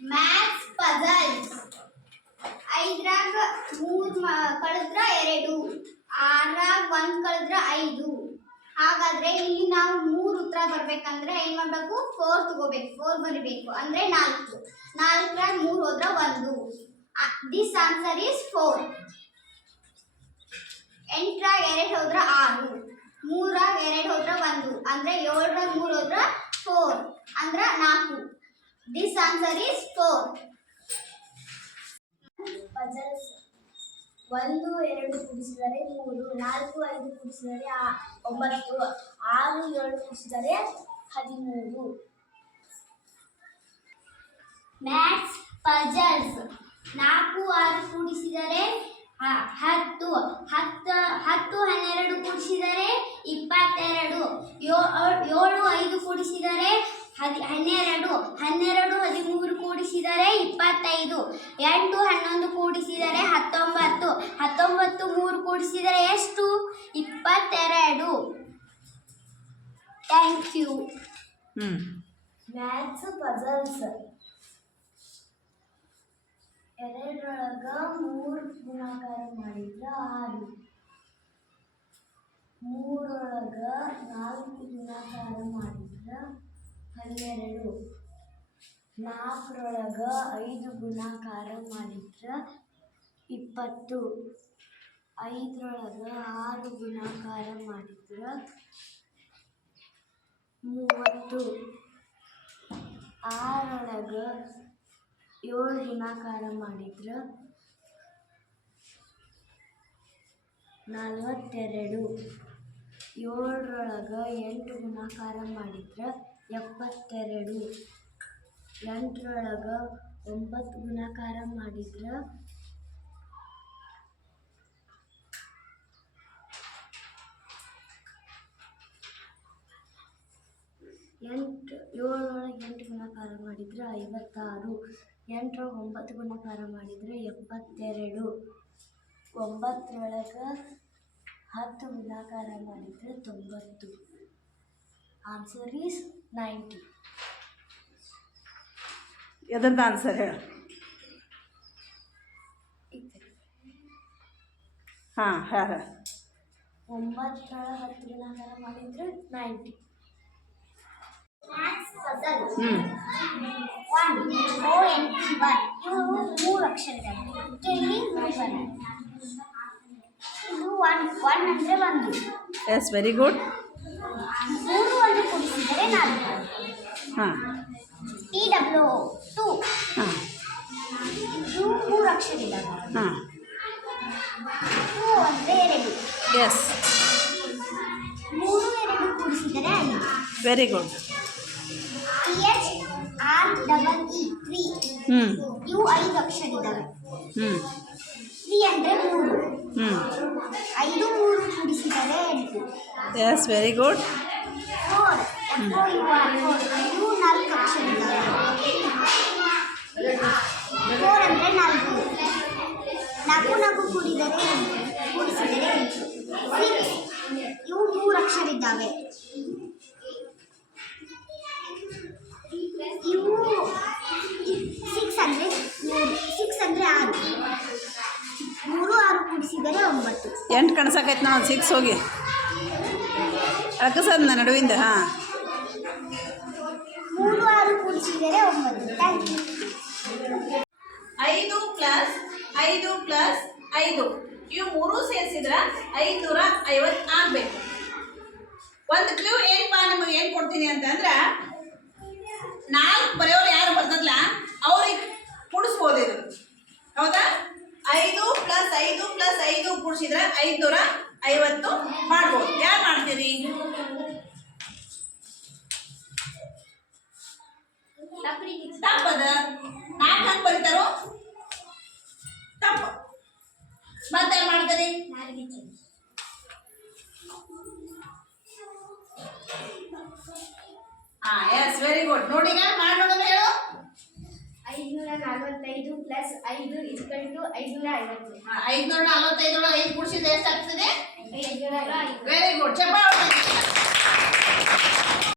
Maths puzzles. 5ರಾಗ 3 ಕಳೆದ್ರ 2, 6ರಾಗ 1 ಕಳೆದ್ರ 5. ಹಾಗಾದ್ರೆ ಇಲ್ಲಿ ನಾವು 3 ಉತ್ತರ ಬರ್ಬೇಕಂದ್ರೆ ಏನ್ ಮಾಡಬೇಕು? 4 ತಗೋಬೇಕು. 4 ಬರಿಬೇಕು ಅಂದ್ರೆ 4. 4ರಾಗ 3 ಹೋದ್ರ 1. This answer is 4. 8ರಾಗ 2 ಹೋದ್ರ 6. 3ರಾಗ 2 ಹೋದ್ರ 1 ಅಂದ್ರೆ 7ರಾಗ 3 ಹೋದ್ರ 4 ಅಂದ್ರ 4. This answer is 4. ಪಜಲ್ಸ್. 1 2 ಕೂಡಿಸಿದರೆ 3, 4 5 ಕೂಡಿಸಿದರೆ 9, 6 7 ಕೂಡಿಸಿದರೆ 13. Maths puzzles. 4 6 ಕೂಡಿಸಿದರೆ 10, 12 ಕೂಡಿಸಿದರೆ 22, 7 5 ಕೂಡಿಸಿದರೆ 12, 13 ಕೂಡಿಸಿದರೆ 25, 8 11 ಕೂಡಿಸಿದರೆ 19, 3 ಕೂಡಿಸಿದರೆ ಎಷ್ಟು? 22. Thank you. Maths puzzles. 2ರೊಳಗ 3 ಗುಣಾಕಾರ ಮಾಡಿದ್ರ 6, 3ರೊಳಗ 4 ಗುಣಾಕಾರ ಮಾಡಿದ್ರ 12, 4ರೊಳಗ 5 ಗುಣಾಕಾರ ಮಾಡಿದ್ರ 20, 5ರೊಳಗ 6 ಗುಣಾಕಾರ ಮಾಡಿದ್ರ 30, 6ರೊಳಗ 7 ಗುಣಾಕಾರ ಮಾಡಿದ್ರ 42, 7ರೊಳಗ 8 ಗುಣಾಕಾರ ಮಾಡಿದ್ರ 72, 8ರೊಳಗ 9 ಗುಣಾಕಾರ ಮಾಡಿದ್ರ 7ರೊಳಗೆ 8 ಗುಣಾಕಾರ ಮಾಡಿದ್ರೆ 56, 8ರೊಳಗೆ 9 ಗುಣಾಕಾರ ಮಾಡಿದ್ರೆ 72, 9ರೊಳಗೆ 10 ಗುಣಾಕಾರ ಮಾಡಿದ್ರೆ 90. Answer is 90. ಎದರದ ಆನ್ಸರ್ ಹೇಳ. ಹಾಂ ಹೇಳ. 9ರೊಳಗೆ 10 ಗುಣಾಕಾರ ಮಾಡಿದ್ರೆ 90. 1 ONT1 ಇವು 3 ಅಕ್ಷರಗಳು. ಇಲ್ಲಿ 3 ಬರುತ್ತೆ. ಇದು 1 ಅಂದ್ರೆ 1. Yes, very good. 3 1 ಕೂಡಿಸಿದರೆ 4. ಹಾಂ. TW 2. ಹಾಂ. ಇದು 3 ಅಕ್ಷರ ಇದ್ದಾವೆ. ಹಾಂ. 2 ಅಂದ್ರೆ 2. ಎಸ್. 3 2 ಕೂಡಿಸಿದರೆ 5. Very good. THREE 3. ಇವು 5 ಅಕ್ಷರ ಇದ್ದಾವೆ. 3 ಅಂದ್ರೆ 3. 5 3 ಕೂಡಿಸಿದರೆ 8. S, very good. 4 ಇವು 4 ಅಕ್ಷರ ಇದ್ದಾವೆ. 4 ಅಂದ್ರೆ 4. 4 ಕೂಡಿಸಿದರೆ 8. 6 ಇವು 3 ಅಕ್ಷರ ಇದ್ದಾವೆ. ಇವು 6 ಅಂದ್ರೆ 6 3 6 ಕೂಡಿಸಿದರೆ 9. 8 ಕಣ್ಸಕೈತೆ ನಾವು 6 ಹೋಗಿ ಅಳಕಸದ ನಡುವಿಂದ. ಹಾಂ. 3 6 ಕೂಡಿಸಿದರೆ 9. Thank you. 5 + 5 + 5 ಇವು 3 ಸೇರಿಸಿದ್ರೆ 550 ಆಗಬೇಕು. ಒಂದು ಕ್ಲೂ ಏನಪ್ಪ ನಿಮಗೆ ಏನು ಕೊಡ್ತೀನಿ ಅಂತಂದ್ರೆ 4 ಬರೆಯೋರು ಯಾರು ಬರ್ತದಲ್ಲ ಅವ್ರಿಗೆ ಕೂಡಿಸ್ಬೋದು ಇದು. ಹೌದಾ? 5 + 5 + 5 ಕೂಡಿಸಿದ್ರೆ 550 ಮಾಡ್ಬೋದು. ಯಾರು ಮಾಡ್ತೀರಿ? ತಪ್ಪದ 4 ಹಂಗೆ ಬರೀತಾರೋ ತಪ್ಪು. ಮತ್ತೆ ಏನು ಮಾಡ್ತೀರಿ? ಹಾಂ, ಎಸ್, ವೆರಿ ಗುಡ್. ನೋಡಿ ಈಗ ಮಾಡಿ ನೋಡೋಣ. ಹೇಳು. 545 + 5 = 550. 545 5 ಕೂಡಿಸಿದ್ರೆ ಎಷ್ಟಾಗ್ತದೆ? 550. Very good. ಚಪ್ಪಾಳೆ.